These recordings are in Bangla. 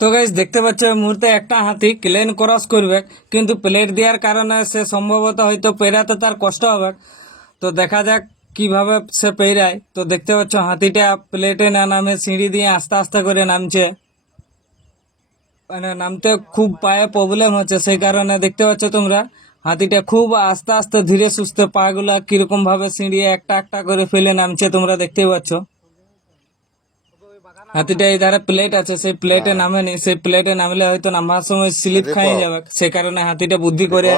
তো গাইস দেখতে পাচ্ছ এই মুহূর্তে একটা হাতি ক্লেন ক্রস করবে, কিন্তু প্লেট দেওয়ার কারণে সে সম্ভবত হয়তো পেরাতে তার কষ্ট হবে। তো দেখা যাক কিভাবে সে পেরায়। তো দেখতে পাচ্ছ হাতিটা প্লেটে না নামে সিঁড়ি দিয়ে আস্তে আস্তে করে নামছে, মানে নামতে খুব পায়ে প্রবলেম হচ্ছে, সেই কারণে দেখতে পাচ্ছ তোমরা হাতিটা খুব আস্তে আস্তে ধীরে সুস্থে পা গুলা কিরকম ভাবে সিঁড়ি একটা একটা করে ফেলে নামছে, তোমরা দেখতেই পাচ্ছ। হাতিটা এই ধারে প্লেট আছে, সেই প্লেটে নামেনি, সেই প্লেটে নামলে হয়তো নামার সময় স্লিপ খাইয়ে যাবে, সে কারণে হাতিটা বুদ্ধি করে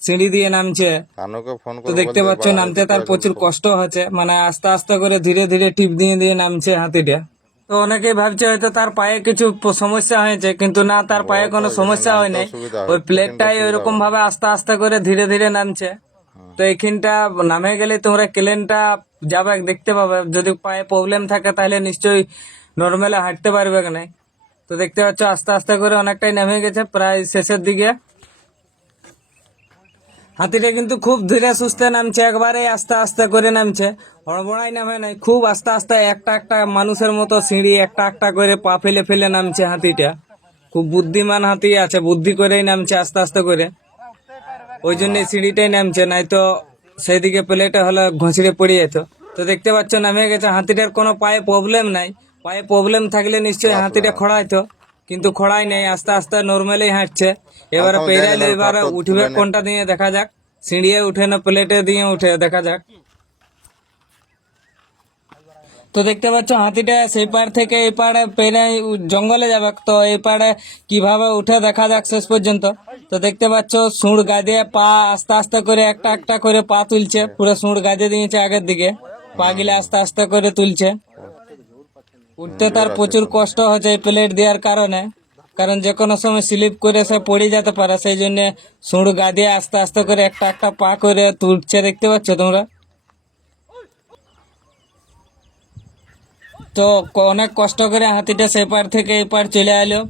সিঁড়ি দিয়ে নামছে। কানুকে ফোন তো করে দেখতে বলতে পাচ্ছ বাড়া নামতে এদিকে তার আয় প্রচুর বলতো। কষ্ট হচ্ছে, মানে আস্তে আস্তে করে ধীরে ধীরে টিপ দিয়ে দিয়ে নামছে হাতিটা। তো অনেকেই ভাবছে হয়তো তার পায়ে কিছু সমস্যা হয়েছে, কিন্তু না, তার পায়ে ওটা কোনো এখানে সমস্যা হয় নামতে নাই। অসুবিধা ওই হেঁটে কিন্তু প্লেটটাই অসুবিধা ওইরকম হবে। ভাবে আস্তে আস্তে করে ধীরে ধীরে নামছে। তো এইখানটা নামে গেলে তোমরা ক্লেনটা যাবে, দেখতে পাবে। যদি পায়ে প্রবলেম থাকে তাহলে নিশ্চয়ই নর্মালে হাঁটতে পারবে না। তো দেখতে পাচ্ছ আস্তে আস্তে করে অনেকটাই নেমে গেছে, প্রায় শেষের দিকে। হাতিটা কিন্তু খুব ধীরে সুস্থে নামছে, একবারে আস্তে আস্তে করে নামছে, হড়বড়াই নামে নাই, খুব আস্তে আস্তে একটা একটা মানুষের মতো সিঁড়ি একটা একটা করে পা ফেলে ফেলে নামছে হাতিটা। খুব বুদ্ধিমান হাতি আছে, বুদ্ধি করেই নামছে আস্তে আস্তে করে, ওই জন্য সিঁড়িটাই নামছে, নাই তো সেইদিকে প্লেটে হলে ঘষড়ে পড়ে যেত। তো দেখতে পাচ্ছ নামে গেছে। হাতিটার কোনো পায়ে প্রবলেম নাই, পায়ে প্রবলেম থাকলে নিশ্চয়ই আসবে হাতিটা না। খড়াইতো, কিন্তু খড়াই নেই, আস্তে আস্তে নর্মালি হাঁটছে। এবারে আমতাম যাই না, পেরাইলে তাহলে এবারে ফটো উঠবে তুলে নে। কোনটা দিয়ে দেখা যাক, সিঁড়িয়ে উঠে না প্লেটে দিয়ে উঠে, দেখা যাক। তো দেখতে পাচ্ছ হাতিটা সেই পার থেকে এই পাড়ে পেরে জঙ্গলে যাবে, তো এই পাড়ে কিভাবে উঠে দেখা যাক শেষ পর্যন্ত। তো দেখতে পাচ্ছ সুঁড় গাদে পা আস্তে আস্তে করে একটা একটা করে পা তুলছে, পুরো সুঁড় গাদে দিয়েছে আগের দিকে, পা গিলে আস্তে আস্তে করে তুলছে। উঠতে তার জোর আছে প্রচুর কিন্তু। কষ্ট হচ্ছে এই প্লেট দেওয়ার কারণে, কারণ যে কোনো সময় স্লিপ করে সে পড়ে যেতে পারে, সেই জন্য সুঁড় গাদিয়ে আস্তে আস্তে করে একটা একটা পা করে তুলছে, দেখতে পাচ্ছ তোমরা। তো অনেক কষ্ট করে হাতিটা সেপার থেকে এপার চলে এলো।